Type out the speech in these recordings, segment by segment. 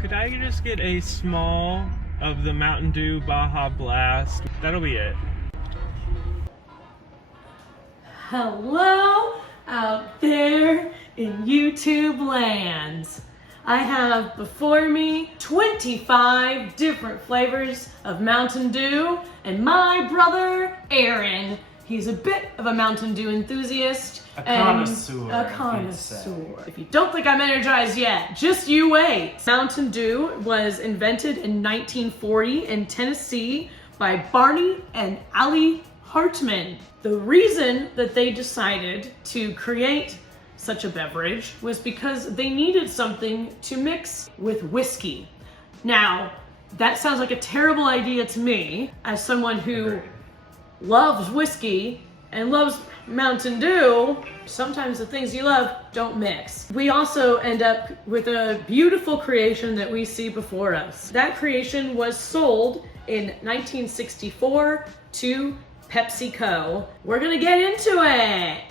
Could I just get a small of the Mountain Dew Baja Blast? That'll be it. Hello out there in YouTube land. I have before me 25 different flavors of Mountain Dew, and my brother Aaron, he's a bit of a Mountain Dew enthusiast. A connoisseur. A connoisseur. If you don't think I'm energized yet, just you wait. Mountain Dew was invented in 1940 in Tennessee by Barney and Allie Hartman. The reason that they decided to create such a beverage was because they needed something to mix with whiskey. Now, that sounds like a terrible idea to me, as someone who loves whiskey and loves Mountain Dew. Sometimes the things you love don't mix. We also end up with a beautiful creation that we see before us. That creation was sold in 1964 to PepsiCo. We're gonna get into it.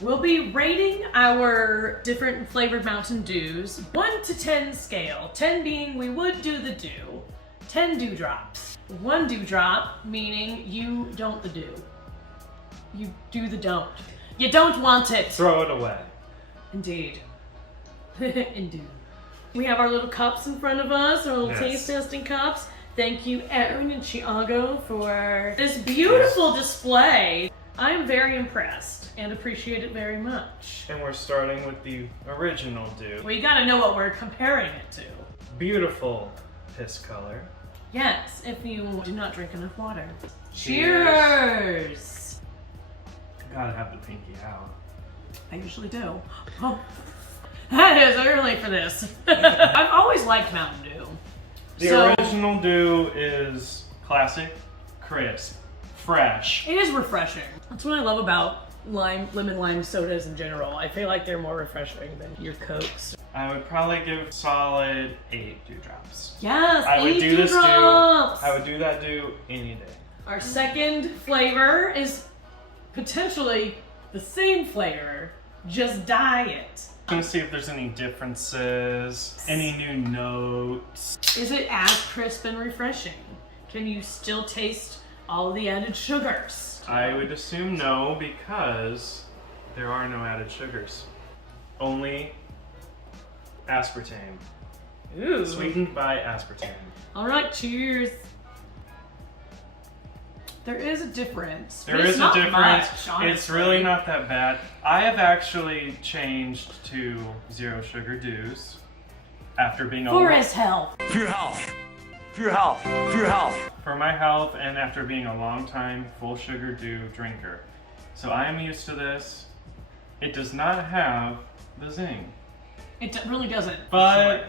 We'll be rating our different flavored Mountain Dews, 1 to 10 scale. 10 being we would do the dew. 10 dewdrops. 1 dewdrop meaning you don't the dew. You do the don't. You don't want it. Throw it away. Indeed. Indeed. We have our little cups in front of us, our little taste testing cups. Thank you, Aaron and Chiago, for this beautiful display. I'm very impressed and appreciate it very much. And we're starting with the original Dew. Well, you gotta know what we're comparing it to. Beautiful piss color. Yes, if you do not drink enough water. Cheers. Cheers! Gotta have the pinky out. I usually do. Oh, that is early for this. I've always liked Mountain Dew. The original Dew is classic, crisp, fresh. It is refreshing. That's what I love about lemon lime sodas in general. I feel like they're more refreshing than your Cokes. I would probably give solid 8 dewdrops. Yes, I would 8 do this Dew. dewdrops. I would do that Dew any day. Our second flavor is potentially the same flavor, just diet. I'm gonna see if there's any differences, any new notes. Is it as crisp and refreshing? Can you still taste all the added sugars? I would assume no, because there are no added sugars. Only aspartame. Ooh. Sweetened by aspartame. All right, cheers. There is a difference. There is a difference. Much, it's really not that bad. I have actually changed to zero sugar Dews after being for his health. For your health. For your health. For your health. For my health, and after being a long time full sugar Dew drinker. So I am used to this. It does not have the zing. It really doesn't. But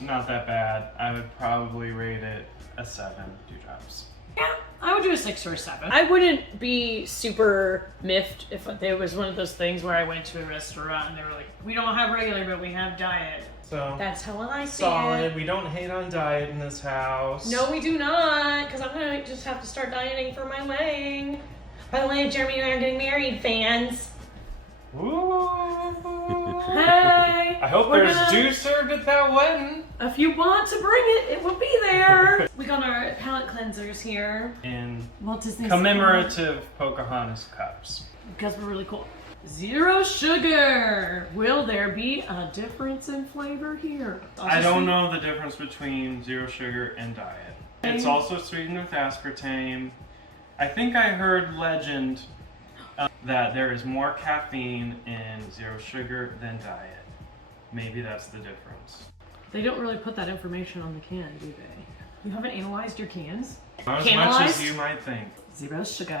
not that bad. I would probably rate it a 7 dewdrops. Yeah, I would do a 6 or a 7. I wouldn't be super miffed if there was one of those things where I went to a restaurant and they were like, we don't have regular, but we have diet. So That's how I see solid. it. We don't hate on diet in this house. No, we do not, because I'm gonna just have to start dieting for my wedding. By the way, Jeremy and I are getting married, fans. Ooh. Hey! I hope there's Dew served at that wedding. If you want to bring it, it will be there. We got our palate cleansers here. In Walt Disney commemorative Pocahontas cups. because we're really cool. Zero sugar. Will there be a difference in flavor here? I don't know the difference between zero sugar and diet. It's also sweetened with aspartame. I think I heard legend that there is more caffeine in zero sugar than diet. Maybe that's the difference. They don't really put that information on the can, do they? You haven't analyzed your cans? Not as much as you might think. Zero sugar.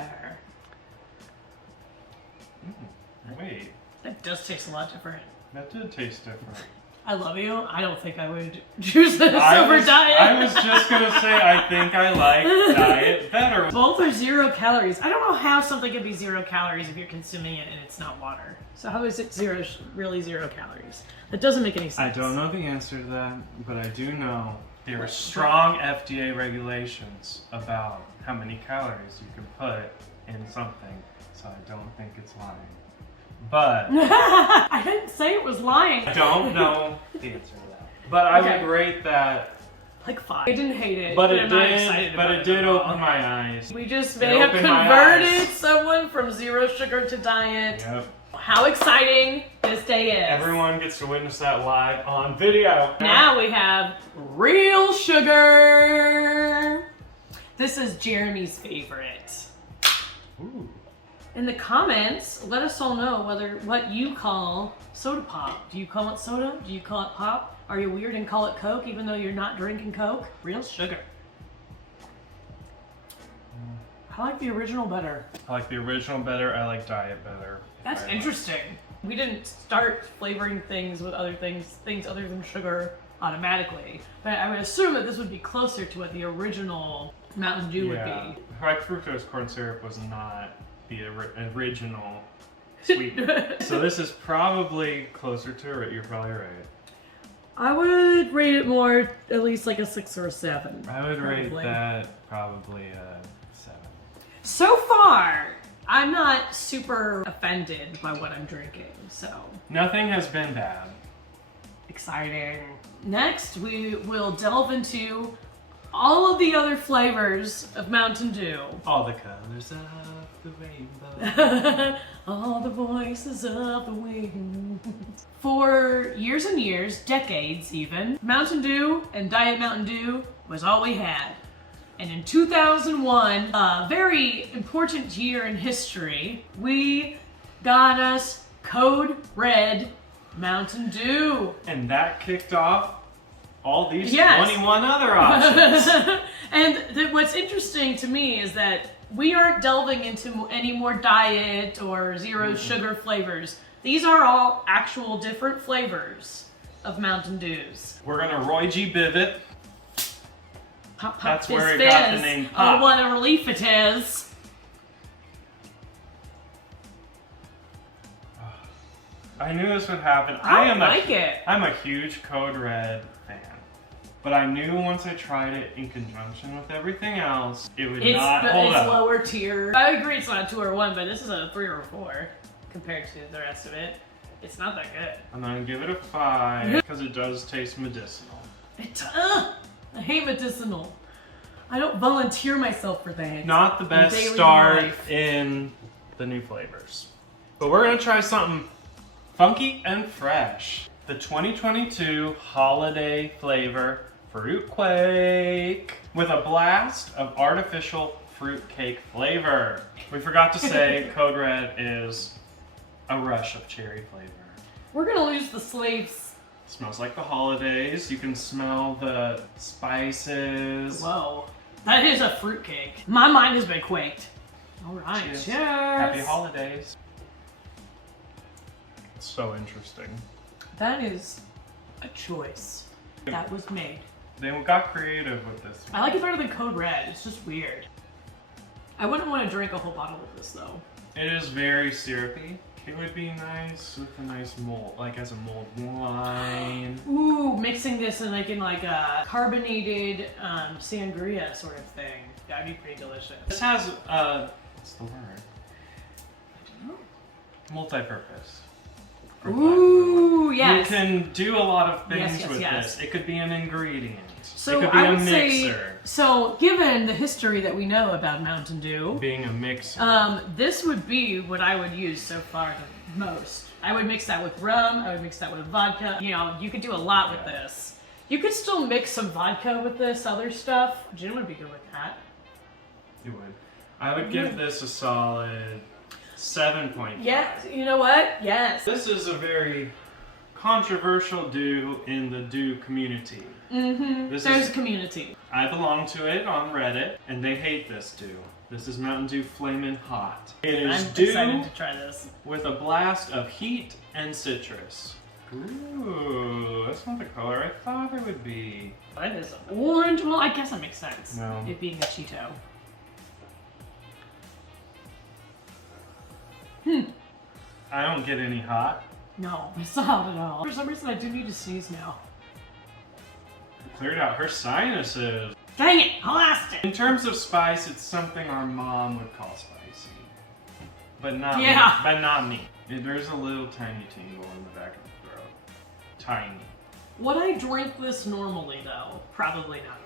Wait, That does taste a lot different. that did taste different. I love you. I don't think I would choose this over diet. I was just gonna say I think I like diet better. Both are 0 calories. I don't know how something can be 0 calories if you're consuming it and it's not water. So how is it really 0 calories? That doesn't make any sense. I don't know the answer to that, but I do know there are strong FDA regulations about how many calories you can put in something, so I don't think it's lying. But I didn't say it was lying. I don't know the answer to that. But I Okay. would rate that. Like 5. I didn't hate it, But I'm not excited it about did at all. open my eyes. We just It may have opened my converted eyes. someone from zero sugar to diet. Yep. How exciting this day is. Everyone gets to witness that live on video. Now we have real sugar. This is Jeremy's favorite. Ooh. In the comments, let us all know what you call soda pop. Do you call it soda? Do you call it pop? Are you weird and call it Coke even though you're not drinking Coke? Real sugar. I like the original better. I like the original better. I like diet better. That's interesting. We didn't start flavoring things with other things other than sugar automatically. But I would assume that this would be closer to what the original Mountain Dew would be. High fructose corn syrup was not the original sweetener. So this is probably closer to it. You're probably right. I would rate it more, at least like a 6 or a 7. I would rate probably. that probably a 7. So far, I'm not super offended by what I'm drinking, so Nothing has been bad. exciting. Next, we will delve into all of the other flavors of Mountain Dew. All the colors of the rainbow. All the voices of the wind. For years and years, decades even, Mountain Dew and Diet Mountain Dew was all we had. And in 2001, a very important year in history, we got us Code Red Mountain Dew. And that kicked off all these Yes. 21 other options. And what's interesting to me is that we aren't delving into any more diet or zero sugar flavors. These are all actual different flavors of Mountain Dews. We're gonna Roy G. Biv. Pop, pop, That's fizz, where it got the fizz. name Oh, Pop. what a relief it is. I knew this would happen. I like it. I'm a huge Code Red fan. But I knew once I tried it in conjunction with everything else, it would not hold up. Lower tier. I agree it's not a 2 or 1, but this is a 3 or 4 compared to the rest of it. It's not that good. I'm gonna give it a 5 because it does taste medicinal. I hate medicinal. I don't volunteer myself for things. Not the best daily start life. in the new flavors. But we're gonna try something funky and fresh. The 2022 holiday flavor Fruit Quake with a blast of artificial fruit cake flavor. We forgot to say Code Red is a rush of cherry flavor. We're gonna lose the slaves. Smells like the holidays. You can smell the spices. Whoa. That is a fruitcake. My mind has been quaked. Alright, Cheers. cheers. Happy holidays. So interesting. That is a choice that was made. They got creative with this. I like it better than Code Red. It's just weird. I wouldn't want to drink a whole bottle of this though. It is very syrupy. It would be nice with a nice mold, like as a mulled wine. Ooh, mixing this in like a carbonated sangria sort of thing. That'd be pretty delicious. This has, what's the word? Multi-purpose. Ooh, yes. You can do a lot of things Yes, with yes. this. It could be an ingredient. So it could be I a would say, mixer. so given the history that we know about Mountain Dew, Being a mixer. this would be what I would use so far the most. I would mix that with rum, I would mix that with vodka. You know, you could do a lot with this. You could still mix some vodka with this other stuff. Gin would be good with that. You would. I would give this a solid 7.5. Yeah, you know what? Yes. This is a very controversial dew in the dew community. Mm-hmm. This There's is- a community. I belong to it on Reddit, and they hate this dew. This is Mountain Dew Flamin' Hot. It is I'm dew excited to try this. with a blast of heat and citrus. Ooh, that's not the color I thought it would be. That is orange. Well, I guess that makes sense. No. It being a Cheeto. I don't get any hot. No, it's not at all. For some reason, I do need to sneeze now. Cleared out her sinuses. Dang it! I lost it! In terms of spice, it's something our mom would call spicy. But not Yeah. me. But not me. There's a little tiny tingle in the back of the throat. Tiny. Would I drink this normally though? Probably not.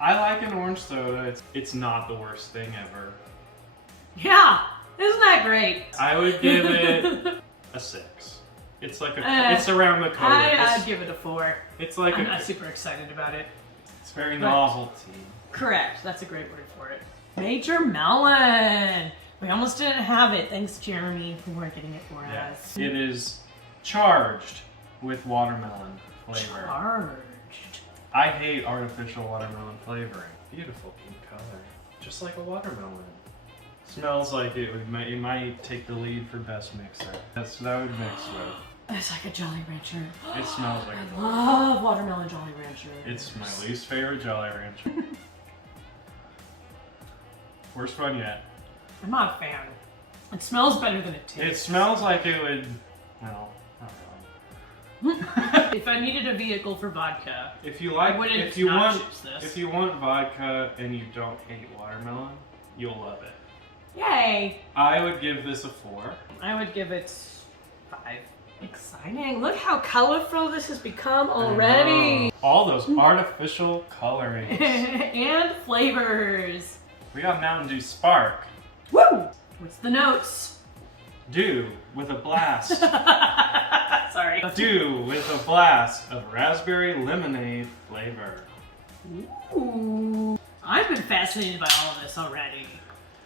I like an orange soda. It's not the worst thing ever. Yeah, isn't that great? I would give it a 6. It's like it's around the color. I'd give it a 4. It's like I'm not super excited about it. It's very novelty. Correct. That's a great word for it. Major Melon. We almost didn't have it. Thanks, Jeremy, for getting it for us. It is charged with watermelon flavor. Charged. I hate artificial watermelon flavoring. Beautiful pink color, just like a watermelon. Smells like it might take the lead for best mixer. That's what I would mix with. It's like a Jolly Rancher. It smells like I love watermelon Jolly Rancher. It's my least favorite Jolly Rancher. Worst one yet. I'm not a fan. It smells better than it tastes. It smells like it would. No, not really. If I needed a vehicle for vodka, If you like, I wouldn't if you not want, choose this. if you want vodka and you don't hate watermelon, you'll love it. Yay! I would give this a 4. I would give it 5. Exciting! Look how colorful this has become already. All those artificial colorings. And flavors. We got Mountain Dew Spark. Woo! What's the notes? Dew with a blast. Sorry. Dew with a blast of raspberry lemonade flavor. Ooh. I've been fascinated by all of this already.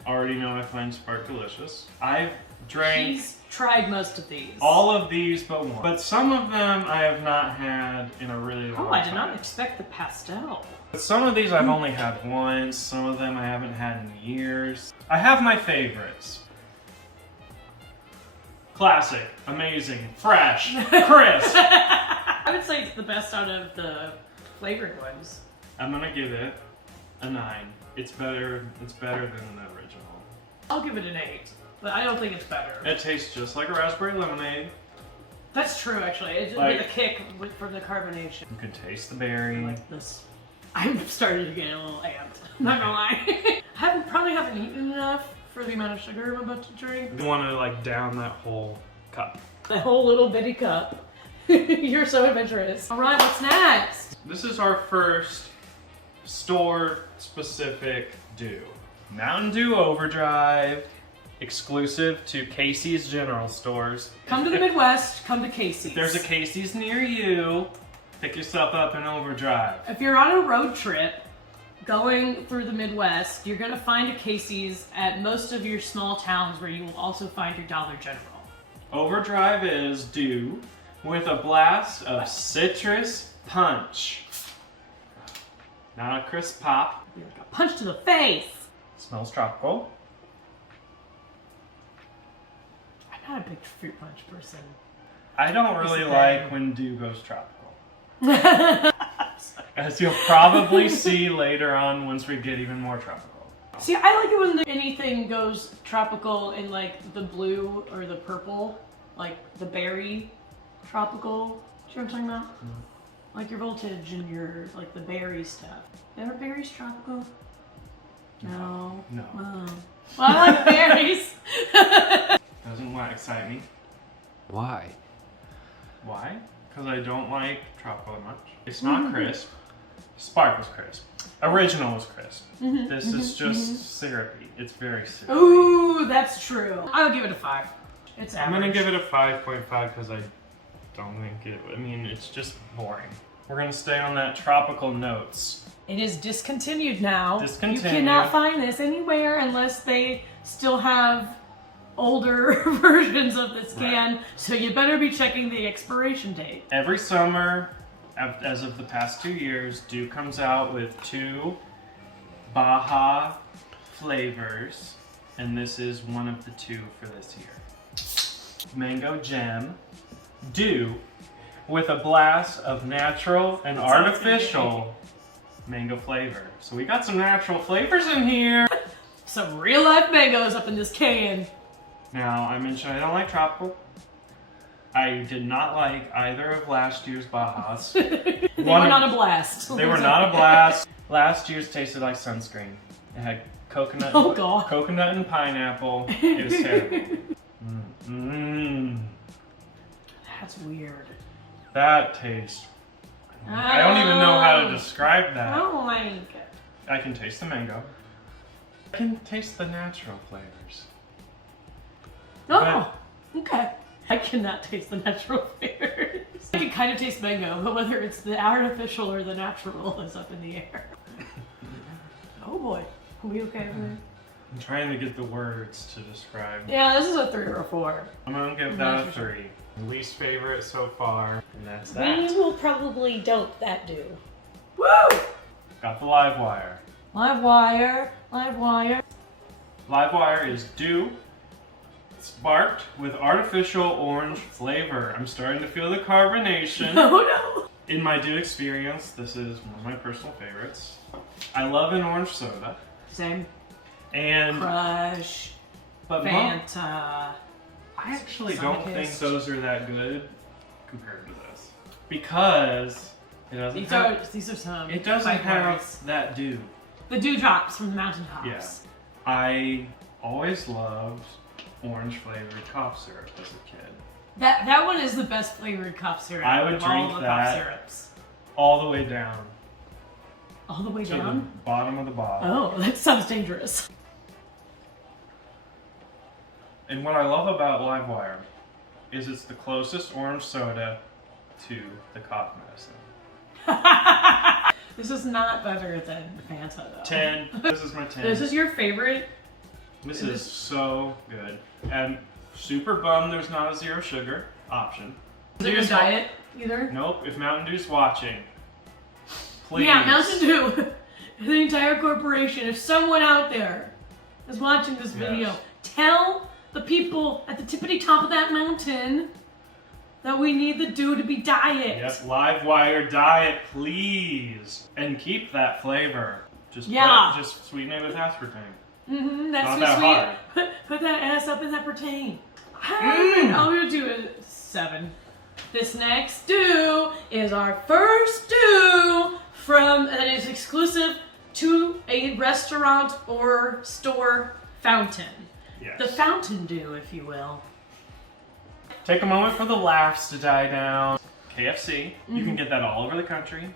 Already know I find Spark delicious. I've drank He's tried most of these. all of these but one. But some of them I have not had in a really long time. Oh, I did not expect the pastel. But some of these I've only had once. Some of them I haven't had in years. I have my favorites. Classic, amazing, fresh, crisp. I would say it's the best out of the flavored ones. I'm gonna give it a 9. It's better than the original. I'll give it an 8, but I don't think it's better. It tastes just like a raspberry lemonade. That's true, actually. It's just Like- with a kick from the carbonation. You can taste the berry. Like this. I'm starting to get a little amped. Not gonna lie. I probably haven't eaten enough for the amount of sugar I'm about to drink. You want to like down that whole cup. The whole little bitty cup. You're so adventurous. All right, what's next? This is our first store-specific Dew. Mountain Dew Overdrive, exclusive to Casey's General Stores. Come to the Midwest, come to Casey's. If there's a Casey's near you, pick yourself up an Overdrive. If you're on a road trip going through the Midwest, you're gonna find a Casey's at most of your small towns where you will also find your Dollar General. Overdrive is Dew with a blast of citrus punch. Not a crisp pop. Like a punch to the face. Smells tropical. I'm not a big fruit punch person. I don't really It's like when Dew goes tropical. As you'll probably see later on once we get even more tropical. See, I like it when anything goes tropical in like the blue or the purple, like the berry tropical. Do you know what I'm talking about? Like your voltage and your, like the berry stuff. Are berries tropical? No. No. Oh. Well, I like berries. Doesn't excite me. Why? Why? Because I don't like tropical that much. It's not crisp. Spark was crisp. Original was crisp. This is just syrupy. It's very syrupy. Ooh, that's true. I'll give it a 5. It's I'm average. gonna give it a 5.5 because I don't think it. I mean, it's just boring. We're gonna stay on that tropical notes. It is discontinued now. Discontinued. You cannot find this anywhere unless they still have older versions of this can. Right. So you better be checking the expiration date. Every summer, as of the past 2 years, Dew comes out with 2 Baja flavors, and this is one of the 2 for this year. Mango Gem, Dew, with a blast of natural and artificial mango flavor. So we got some natural flavors in here. Some real life mangoes up in this can. Now, I mentioned I don't like tropical. I did not like either of last year's Bajas. They were not a blast. They were not a blast. Last year's tasted like sunscreen. It had coconut, Oh, God. coconut and pineapple. It was terrible. That's weird. That tastes I don't even know how to describe that. Oh my god. I can taste the mango. I can taste the natural flavors. Oh, okay. I cannot taste the natural flavors. I can kind of taste mango, but whether it's the artificial or the natural is up in the air. Oh boy. Are we okay with it? I'm trying to get the words to describe. Yeah, this is a 3 or a 4. I'm gonna give that a 3. Least favorite so far, and that's that. We will probably don't that do. Woo! Got the live wire. Live wire, live wire. Live wire is dew, sparked with artificial orange flavor. I'm starting to feel the carbonation. Oh no! In my dew experience, this is one of my personal favorites. I love an orange soda. Same. And Crush, but Fanta. I actually Sonic don't think Fist. those are that good compared to this because it doesn't These are some. it doesn't fight have words. that dew. The dewdrops from the mountaintops. Yeah. I always loved orange flavored cough syrup as a kid. That one is the best flavored cough syrup. I would of all drink the that. cough syrups. All the way down All the way to the down. bottom of the bottle. Oh, that sounds dangerous. And what I love about Livewire is it's the closest orange soda to the cough medicine. This is not better than Fanta though. 10. This is my 10. This is your favorite. This is so good. And super bummed there's not a zero sugar option. Is it your diet either? Nope, if Mountain Dew's watching, please. Yeah, Mountain Dew. The entire corporation. If someone out there is watching this video, Yes. tell the people at the tippity top of that mountain that we need the dew to be diet. Yes, Livewire diet, please. And keep that flavor. Just just sweeten it with aspartame. Mm-hmm, that's Not so that sweet. hard. Put that ass up in that protein. I'm gonna do a 7. This next dew is our first dew that is exclusive to a restaurant or store fountain. Yes. The fountain dew, if you will. Take a moment for the laughs to die down. KFC, you can get that all over the country.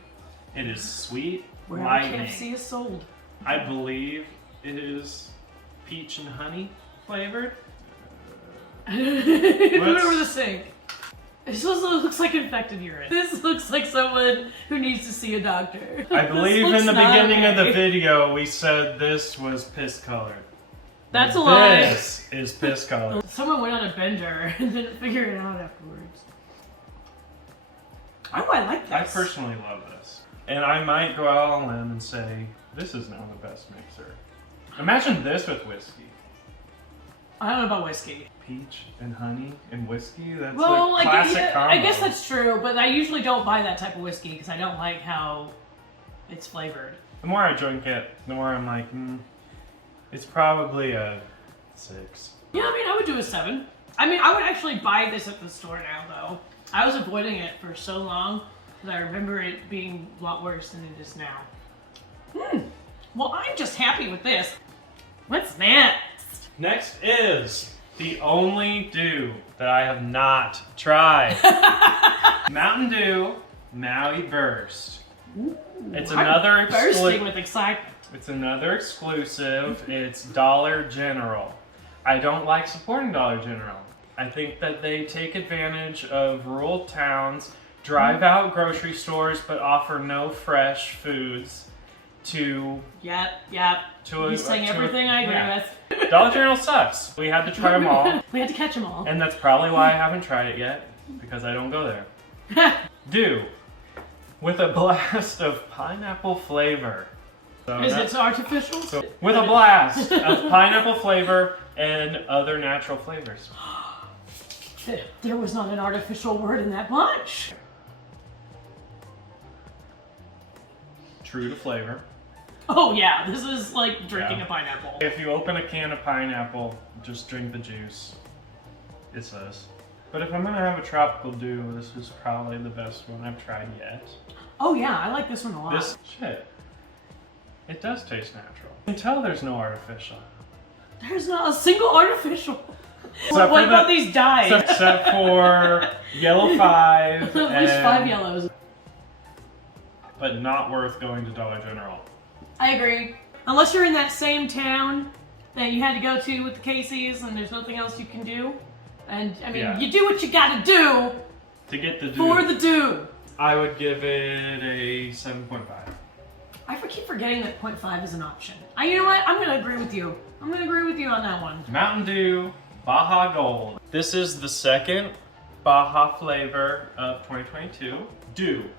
It is sweet Wherever lightning. KFC is sold. I believe it is peach and honey flavored. Put it over the sink. This looks like infected urine. This looks like someone who needs to see a doctor. I believe This in the looks not beginning of the okay. video we said this was piss colored. That's a lie. This is piss colored. Someone went on a bender and didn't figure it out afterwards. Oh, I like this. I personally love this. And I might go out on a limb and say, this is now the best mixer. Imagine this with whiskey. I don't know about whiskey. Peach and honey and whiskey, that's Well, like classic combo. I guess that's true, but I usually don't buy that type of whiskey because I don't like how it's flavored. The more I drink it, the more I'm like, it's probably a 6. Yeah, I mean, I would do a 7. I mean, I would actually buy this at the store now, though. I was avoiding it for so long because I remember it being a lot worse than it is now. Well, I'm just happy with this. What's next? Next is the only dew that I have not tried. Mountain Dew Maui Burst. It's another bursting with excitement. It's another exclusive. It's Dollar General. I don't like supporting Dollar General. I think that they take advantage of rural towns, drive out grocery stores, but offer no fresh foods to Yep. To He's saying everything I agree with. Dollar General sucks. We had to try them all, We had to catch them all. and that's probably why I haven't tried it yet, because I don't go there. Dew, with a blast of pineapple flavor. So Is it artificial? So, with a blast of pineapple flavor and other natural flavors. There was not an artificial word in that bunch. True to flavor. Oh yeah, this is like drinking Yeah. a pineapple. If you open a can of pineapple, just drink the juice. It says. But if I'm gonna have a tropical dew, this is probably the best one I've tried yet. Oh yeah, I like this one a lot. This shit. It does taste natural. You can tell there's no artificial. There's not a single artificial. Except What for about the- these dyes? Except for yellow 5 At least and 5 yellows. but not worth going to Dollar General. I agree. Unless you're in that same town that you had to go to with the Casey's and there's nothing else you can do. And I mean, Yeah. you do what you gotta do To get the for the do. I would give it a 7.5. I keep forgetting that 0.5 is an option. You know what? I'm gonna agree with you. I'm gonna agree with you on that one. Mountain Dew Baja Gold. This is the second Baja flavor of 2022. Dew.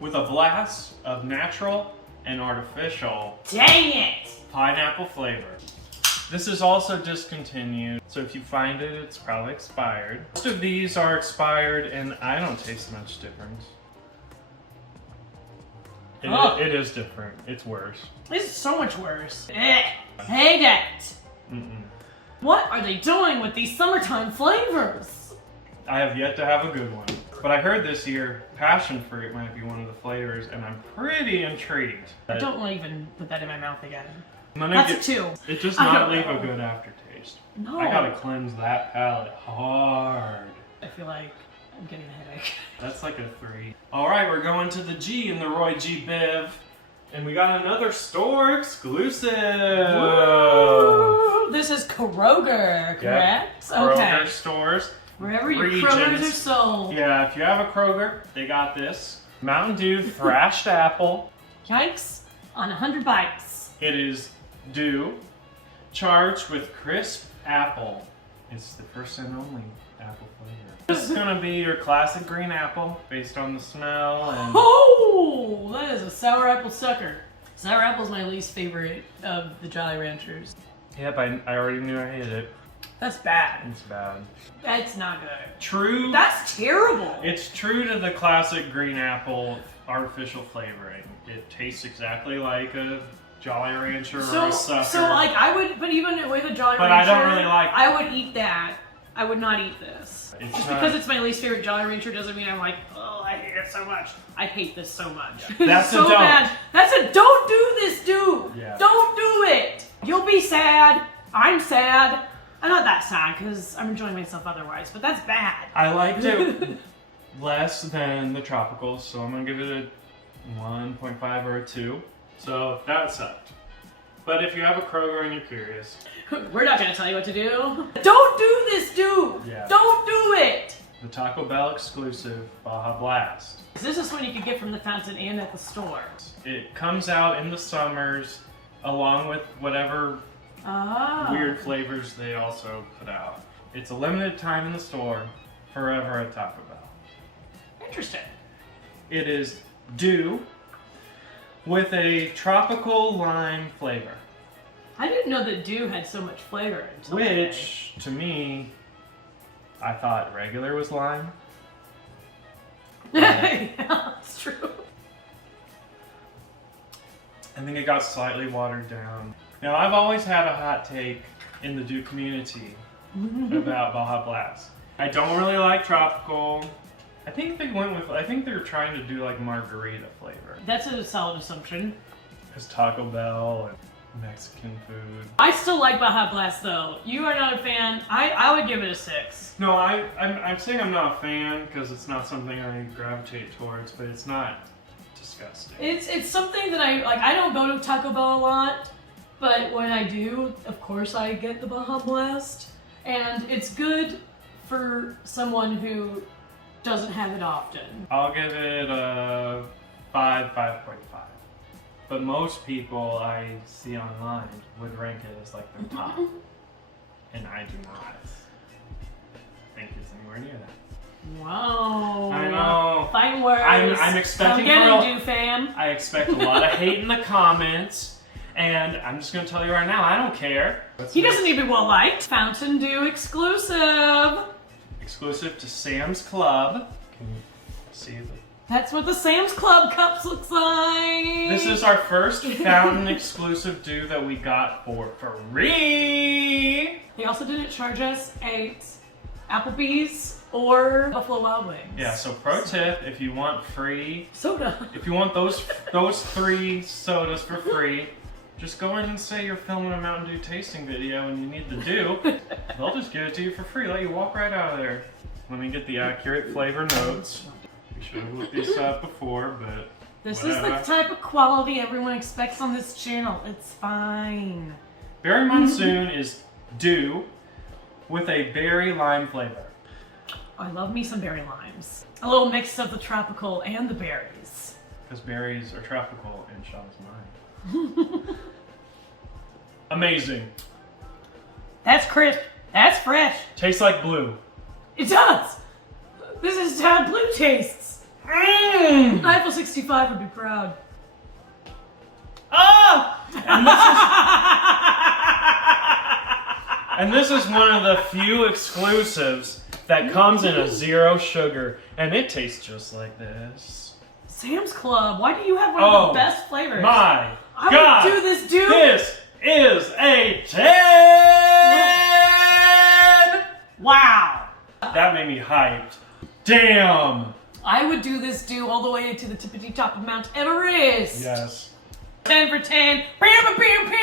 With a blast of natural and artificial Dang it! pineapple flavor. This is also discontinued, so if you find it, it's probably expired. Most of these are expired, and I don't taste much difference. It is different. It's worse. This is so much worse. Hate it! What are they doing with these summertime flavors? I have yet to have a good one. But I heard this year, passion fruit might be one of the flavors, and I'm pretty intrigued. I don't want to even put that in my mouth again. That's a 2. It does I not don't leave a know. good aftertaste. No. I gotta cleanse that palate hard. I feel like I'm getting a headache. That's like a 3. Alright, we're going to the G in the Roy G Biv. And we got another store exclusive. Woo! This is Kroger, correct? Kroger stores. Wherever your Regions. Krogers are sold. Yeah, if you have a Kroger, they got this. Mountain Dew Thrashed Apple. Yikes, on 100 bites. It is Dew, charged with crisp apple. It's the first and only apple flavor. This is gonna be your classic green apple, based on the smell and... Oh, that is a sour apple sucker. Sour apple is my least favorite of the Jolly Ranchers. Yep, I already knew I hated it. That's bad. It's bad. That's not good. True. That's terrible. It's true to the classic green apple artificial flavoring. It tastes exactly like a Jolly Rancher or a sucker. So like I would, but even with a Jolly But Rancher, I don't really like I would eat that. I would not eat this. It's Just not- because it's my least favorite Jolly Rancher doesn't mean I'm like, oh, I hate it so much. I hate this so much. That's so a don't. bad. That's a don't do this, dude. Yeah. Don't do it. You'll be sad. I'm sad. I'm not that sad because I'm enjoying myself otherwise, but that's bad. I liked it less than the tropicals, so I'm gonna give it a 1.5 or a 2. So that sucked. But if you have a Kroger and you're curious, We're not gonna tell you what to do. Don't do this, dude. Yeah. Don't do it. the Taco Bell exclusive Baja Blast. This is one you could get from the fountain and at the store. It comes out in the summers along with whatever weird flavors they also put out. It's a limited time in the store, forever at Taco Bell. Interesting. It is Dew with a tropical lime flavor, I didn't know that Dew had so much flavor. Until which to me, I thought regular was lime. today. Yeah, it's true. I think it got slightly watered down. Now, I've always had a hot take in the Dew community about Baja Blast. I don't really like tropical. I think they were trying to do like margarita flavor. That's a solid assumption. Because Taco Bell and Mexican food. I still like Baja Blast though. You are not a fan. I would give it a 6. No, I'm saying I'm not a fan because it's not something I gravitate towards, but it's not disgusting. It's something that I like. I don't go to Taco Bell a lot, but when I do, of course I get the Baja Blast, and it's good for someone who doesn't have it often. I'll give it a 5.5. But most people I see online would rank it as like the top. And I do not think it's anywhere near that. Wow. I know. Fine words. I'm expecting Come get real- it, Dew fam. I expect a lot of hate in the comments. And I'm just going to tell you right now, I don't care. He doesn't need to be well liked. Fountain Dew exclusive. Exclusive to Sam's Club. Can you see the... That's what the Sam's Club cups looks like. This is our first fountain exclusive Dew that we got for free. They also didn't charge us at Applebee's or Buffalo Wild Wings. Yeah, so pro tip, if you want free, Soda. if you want those 3 sodas for free, just go in and say you're filming a Mountain Dew tasting video and you need the Dew. They'll just give it to you for free, let you walk right out of there. Let me get the accurate flavor notes. We should have looked this up before, but This is the Whatever. type of quality everyone expects on this channel. It's fine. Berry Monsoon is dew with a berry lime flavor. I love me some berry limes. A little mix of the tropical and the berries. Because berries are tropical in Sean's mind. Amazing. That's crisp. That's fresh. Tastes like blue. It does. This is how blue tastes. Mmm! Eiffel 65 would be proud. Ah! And this is one of the few exclusives that comes in a 0 sugar, and it tastes just like this. Sam's Club. Why do you have one of the best flavors? My I God! would do this, dude. This is a 10! Wow. That made me hyped. Damn! I would do this, dude, all the way to the tippity top of Mount Everest. Yes. 10 for 10. Bam, bam, bam, bam.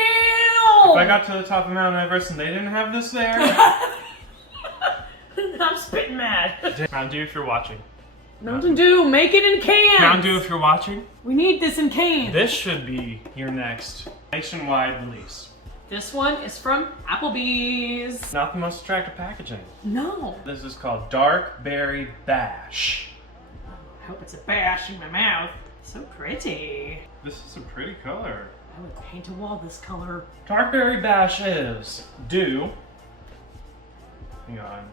If I got to the top of Mount Everest and they didn't have this there, I'm spitting mad. Mountain Dew if you're watching. Mountain Dew, make it in cans. Mountain Dew if you're watching. We need this in cans. This should be your next nationwide release. This one is from Applebee's. Not the most attractive packaging. No. This is called Dark Berry Bash. I hope it's a bash in my mouth. So pretty. This is a pretty color. I would paint a wall this color. Dark Berry Bash is dew. Hang on.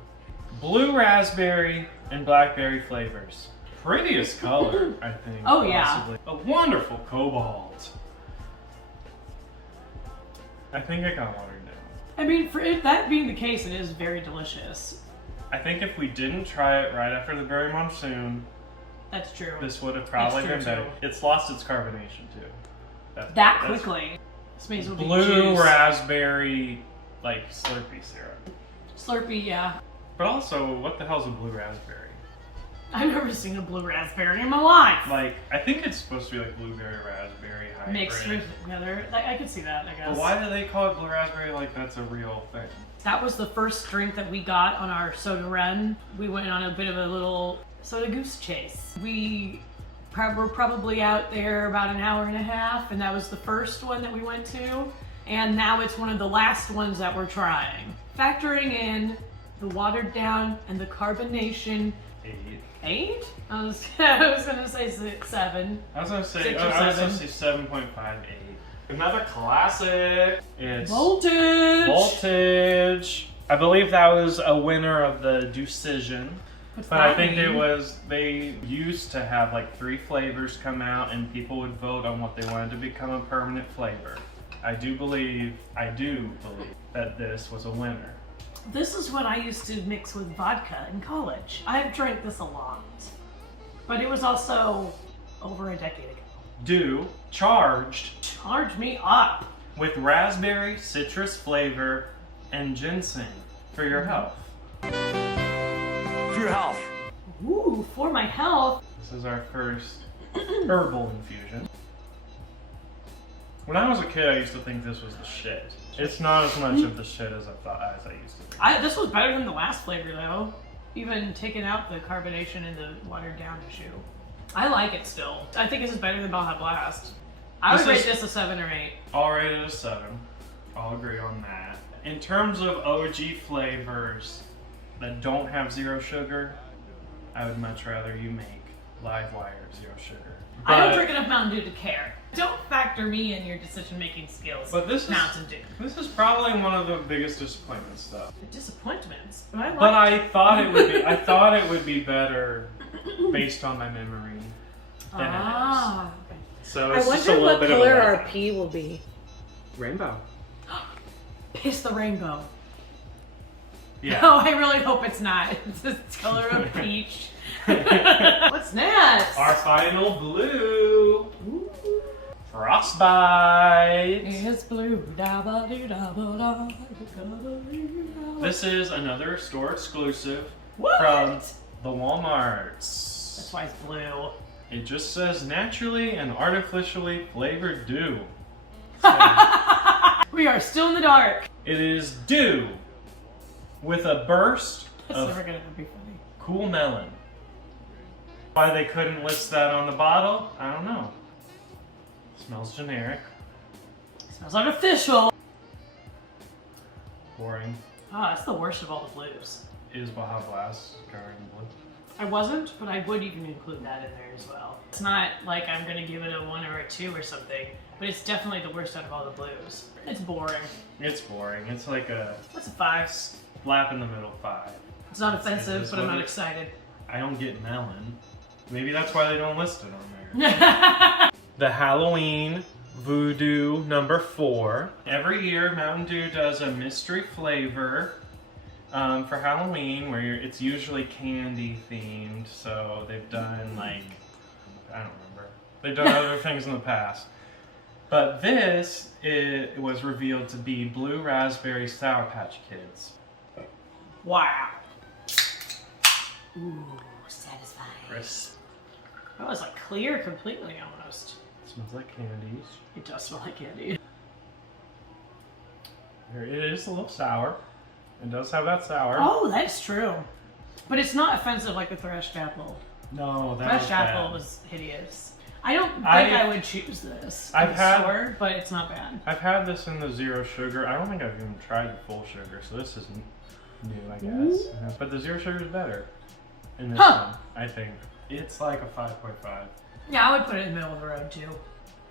Blue raspberry and blackberry flavors. Prettiest color, I think. Oh, yeah. Possibly. A wonderful cobalt. I think I got watered down. I mean, for it, that being the case, it is very delicious. I think if we didn't try it right after the berry monsoon, That's true. this would have probably That's true, been better. too. It's lost its carbonation too. That quickly. This may as well be Blue juice. raspberry, like Slurpee syrup. Slurpee, yeah. But also, what the hell's a blue raspberry? I've never seen a blue raspberry in my life. Like, I think it's supposed to be like blueberry raspberry hybrid. Mixed together. Like, I could see that, I guess. But why do they call it blue raspberry? Like, that's a real thing. That was the first drink that we got on our soda run. We went on a bit of a little soda goose chase. We were probably out there about an hour and a half, and that was the first one that we went to. And now it's one of the last ones that we're trying. Factoring in the watered down and the carbonation. 8? I was gonna say 7. I was gonna say, 6 or I was gonna 7. say 7.58. Another classic. It's Voltage. Voltage. I believe that was a winner of the decision. What's But I that think it mean? was, they used to have like 3 flavors come out and people would vote on what they wanted to become a permanent flavor. I do believe that this was a winner. This is what I used to mix with vodka in college. I've drank this a lot, but it was also over a decade ago. Dew, charged Charge me up. with raspberry, citrus flavor, and ginseng for your health. For your health. Ooh, for my health. This is our first herbal infusion. When I was a kid, I used to think this was the shit. It's not as much of the shit as I used to think. This was better than the last flavor though. Even taking out the carbonation and the watered down issue. I like it still. I think this is better than Baja Blast. I would rate this a 7 or 8. I'll rate it a 7. I'll agree on that. In terms of OG flavors that don't have 0 sugar, I would much rather you make Livewire 0 sugar. I don't drink enough Mountain Dew to care. Don't factor me in your decision-making skills. But this is Mountain Dew. This is probably one of the biggest disappointments, though. Disappointments. But I like But I thought it would be. I thought it would be better based on my memory than it is. So I it's just a wonder little what bit of a color letdown. our pea will be. Rainbow. Piss the rainbow. Yeah. No, I really hope it's not. It's the color of peach. What's next? Our final blue. Frostbite. It's blue. This is another store exclusive What? from the Walmarts. That's why it's blue. It just says naturally and artificially flavored dew. We are still in the dark. It is dew with a burst That's of never gonna be funny. cool melon. Why they couldn't list that on the bottle, I don't know. Smells generic. Smells artificial. Boring. Oh, it's the worst of all the blues. Is Baja Blast covered in blue? I wasn't, but I would even include that in there as well. It's not like I'm gonna give it a 1 or a 2 or something, but it's definitely the worst out of all the blues. It's boring. It's boring. It's like a That's a 5. slap in the middle 5. It's not offensive, It's but I'm what not it- excited. I don't get melon. Maybe that's why they don't list it on there. The Halloween Voodoo number 4. Every year Mountain Dew does a mystery flavor for Halloween where it's usually candy themed. So they've done like, I don't remember. They've done other things in the past. But this, it was revealed to be Blue Raspberry Sour Patch Kids. Wow. Ooh, satisfying. Crisp. That was like clear completely almost. Smells like candies. It does smell like candy. It is a little sour. It does have that sour. Oh, that's true. But it's not offensive like the threshed apple. No, that Threshed was apple bad. was hideous. I don't think I- I would choose this. I've It's had- sour, but it's not bad. I've had this in the zero sugar. I don't think I've even tried the full sugar, so this is new, I guess. But the zero sugar is better in this Huh. one, I think. It's like a 5.5. Yeah, I would put it in the middle of the road too.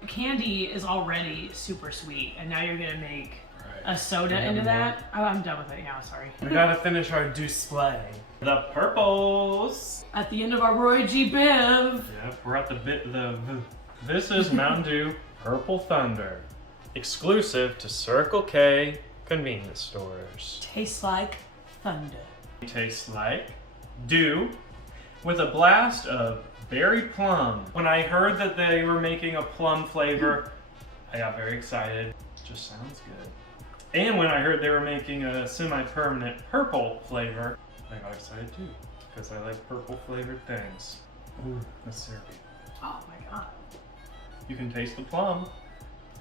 Candy is already super sweet, and now you're gonna make a soda Yeah, into more. that. Oh, I'm done with it. Yeah, sorry. We gotta finish our display. The purples. At the end of our Roy G. Biv. Yep, we're at This is Mountain Dew Purple Thunder, exclusive to Circle K convenience stores. Tastes like thunder. Tastes like dew with a blast of berry plum. When I heard that they were making a plum flavor, I got very excited. It just sounds good. And when I heard they were making a semi-permanent purple flavor, I got excited too, because I like purple flavored things. Ooh, that's syrupy. Oh my god. You can taste the plum.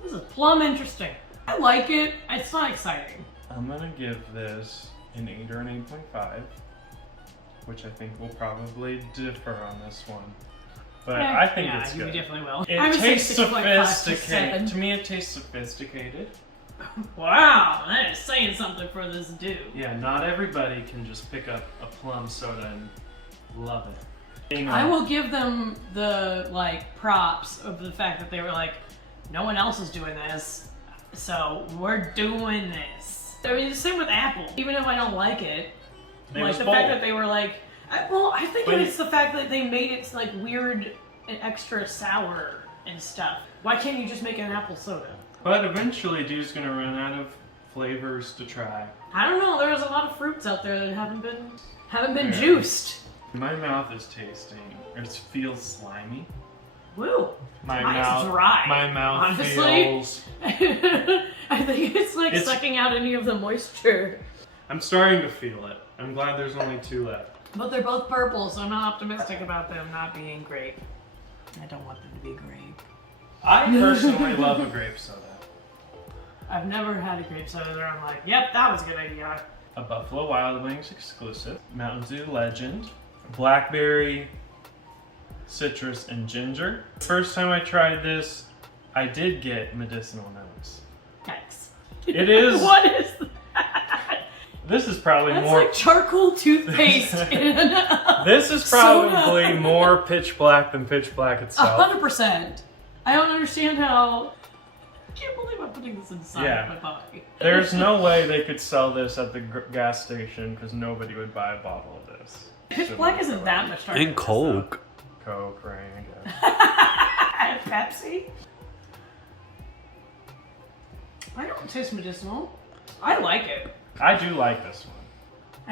This is plum interesting. I like it. It's not exciting. I'm gonna give this an 8 or an 8.5, which I think will probably differ on this one. But I think yeah, it's you good. definitely will. It I would say tastes 6.5 to sophisticated. 7. To me, it tastes sophisticated. Wow, that is saying something for this dude. Yeah, not everybody can just pick up a plum soda and love it. You know, I will give them the like props of the fact that they were like, no one else is doing this, so we're doing this. I mean, the same with Apple. Even if I don't like it, They like was the bold. fact that they were like, I think But it's the fact that they made it like weird and extra sour and stuff. Why can't you just make an apple soda? But eventually, dude's gonna run out of flavors to try. I don't know. There's a lot of fruits out there that haven't been Yeah. juiced. My mouth is tasting. It feels slimy. Woo. My Mine's mouth. dry, My mouth honestly. feels. I think it's like It's- sucking out any of the moisture. I'm starting to feel it. I'm glad there's only 2 left. But they're both purple, so I'm not optimistic about them not being grape. I don't want them to be grape. I personally love a grape soda. I've never had a grape soda where I'm like, yep, that was a good idea. A Buffalo Wild Wings exclusive, Mountain Dew Legend, blackberry, citrus, and ginger. First time I tried this, I did get medicinal notes. Yikes. It is- What is that? This is probably That's more. like charcoal toothpaste in This is probably more pitch black than pitch black itself. 100%. I don't understand how. I can't believe I'm putting this inside Yeah. my body. There's no way they could sell this at the gas station because nobody would buy a bottle of this. Pitch black isn't that much darker. And Coke. Coke, right? I guess. Pepsi. I don't taste medicinal. I like it. I do like this one.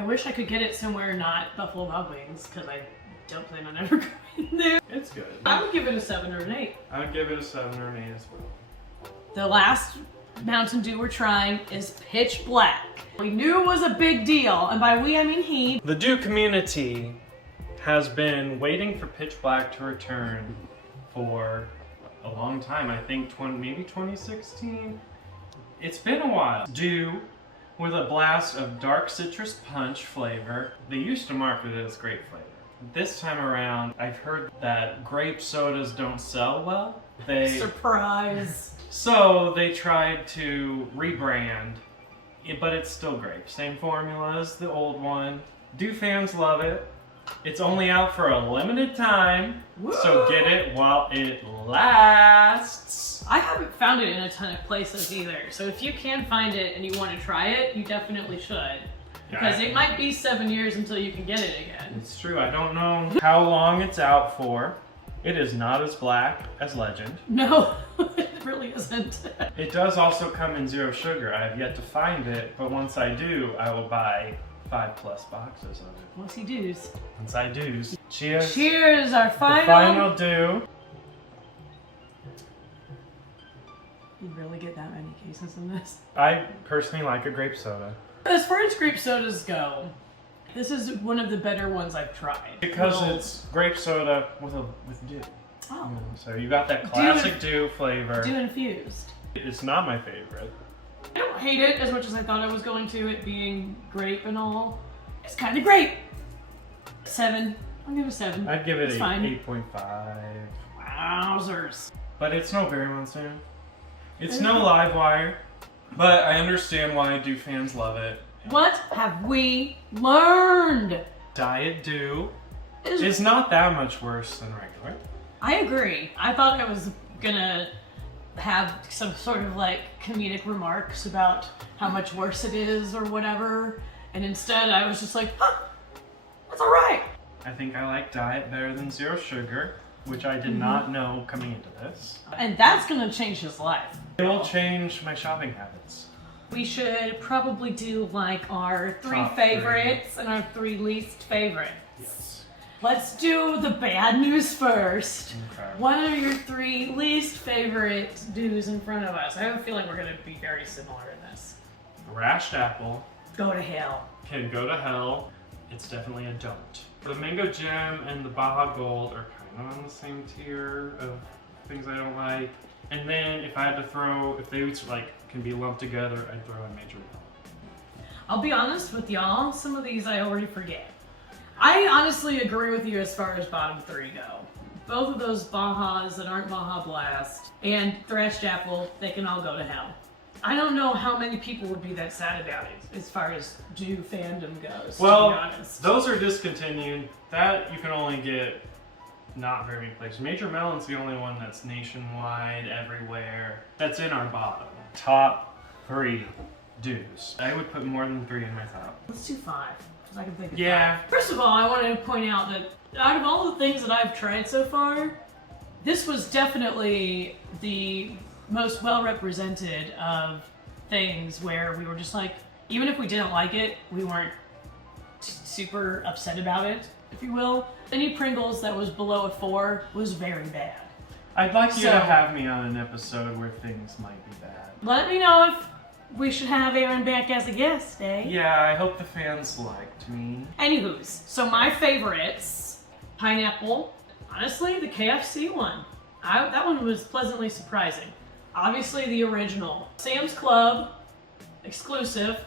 I wish I could get it somewhere not Buffalo Wild Wings because I don't plan on ever going there. It's good. I would give it a 7 or an 8. I would give it a 7 or an 8 as well. The last Mountain Dew we're trying is Pitch Black. We knew it was a big deal, and by we I mean he. The Dew community has been waiting for Pitch Black to return for a long time. I think maybe 2016. It's been a while. Dew with a blast of dark citrus punch flavor. They used to market it as grape flavor. This time around, I've heard that grape sodas don't sell well. Surprise. So they tried to rebrand, but it's still grape. Same formula as the old one. Do fans love it? It's only out for a limited time, so get it while it lasts. I haven't found it in a ton of places either, so if you can find it and you want to try it, you definitely should. Because it might be 7 years until you can get it again. It's true, I don't know how long it's out for. It is not as black as Legend. No, it really isn't. It does also come in zero sugar. I have yet to find it, but once I do, I will buy 5+ boxes of it. Once he does. Once I do. Cheers. Cheers, our final. The final do. You really get that many cases in this? I personally like a grape soda. As far as grape sodas go, this is one of the better ones I've tried. Because it's grape soda with dew. Oh. So you got that classic dew flavor. Dew infused. It's not my favorite. I don't hate it as much as I thought I was going to, it being grape and all. It's kind of great. 7. I'll give it a 7. I'd give it It's an fine. 8.5. Wowzers. But it's no Berry Monsoon. It's no Live Wire. But I understand why Dew fans love it. What have we learned? Diet Dew is not that much worse than regular. I agree. I thought I was gonna have some sort of like comedic remarks about how much worse it is or whatever, and instead I was just like, huh, that's alright. I think I like Diet better than zero sugar, which I did not know coming into this. And that's gonna change his life. It will change my shopping habits. We should probably do like our 3 Top favorites and our 3 least favorites. Yes. Let's do the bad news first. Okay. What are your 3 least favorite do's in front of us? I have a feeling we're gonna be very similar in this. Rashed apple Go to hell. can go to hell. It's definitely a don't. The Mango Gem and the Baja Gold are kind of on the same tier of things I don't like. And then if I had to throw, if they like can be lumped together, I'd throw in Major Melon. I'll be honest with y'all, some of these I already forget. I honestly agree with you as far as bottom 3 go. Both of those Bajas that aren't Baja Blast and Thrashed Apple, they can all go to hell. I don't know how many people would be that sad about it as far as Dew fandom goes, to be honest. Those are discontinued. That you can only get not very many places. Major Melon's the only one that's nationwide, everywhere. That's in our bottom. Top 3 Dews. I would put more than 3 in my top. Let's do 5, because I can think of 5. Yeah. First of all, I want to point out that out of all the things that I've tried so far, this was definitely the most well represented of things where we were just like, even if we didn't like it, we weren't super upset about it, if you will. Any Pringles that was below a 4 was very bad. I'd like you So- to have me on an episode where things might be bad. Let me know if we should have Aaron back as a guest, eh? Yeah, I hope the fans liked me. Anywho's, so my favorites, pineapple, honestly, the KFC one. That one was pleasantly surprising. Obviously the original. Sam's Club, exclusive.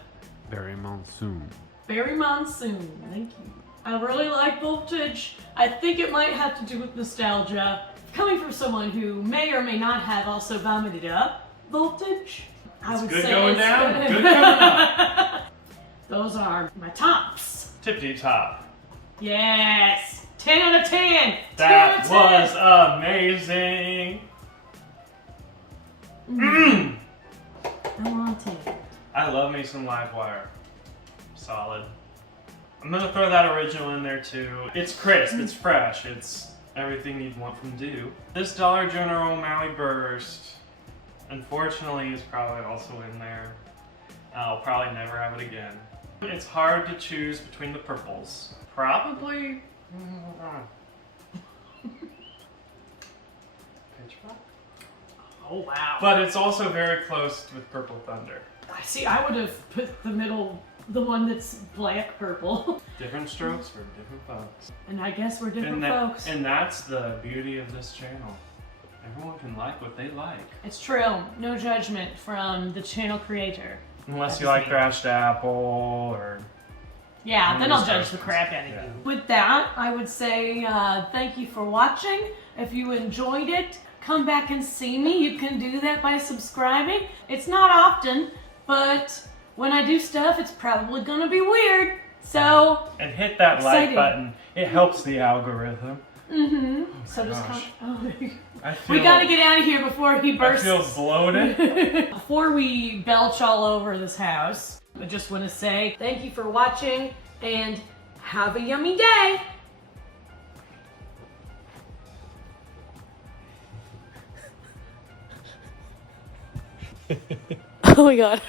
Berry Monsoon. Berry Monsoon, thank you. I really like Voltage. I think it might have to do with nostalgia. Coming from someone who may or may not have also vomited up Voltage, I would Good say going it's down, good. good coming up. Those are my tops. Tippity top. Yes! 10 out of 10! That 10 out of 10. was amazing. Mmm. I want 10. I love me some Live Wire. Solid. I'm gonna throw that original in there too. It's crisp, it's fresh, it's everything you'd want from Dew. This Dollar General Maui Burst, unfortunately, is probably also in there. I'll probably never have it again. It's hard to choose between the purples. Probably. Pitch Black? Oh, wow. But it's also very close with Purple Thunder. See, I would have put the middle, the one that's black purple. Different strokes for different folks. And I guess we're different folks. And that's the beauty of this channel. Everyone can like what they like. It's true. No judgment from the channel creator. Unless That you is like me. Thrashed Apple or Yeah, then I'll judge the questions. crap out of Yeah. you. With that, I would say thank you for watching. If you enjoyed it, come back and see me. You can do that by subscribing. It's not often, but when I do stuff, it's probably gonna be weird. So, And hit that Exciting. like button. It helps the algorithm. so just gosh. I feel, we gotta get out of here before he I bursts. feel bloated. Before we belch all over this house, I just want to say thank you for watching and have a yummy day. Oh my god.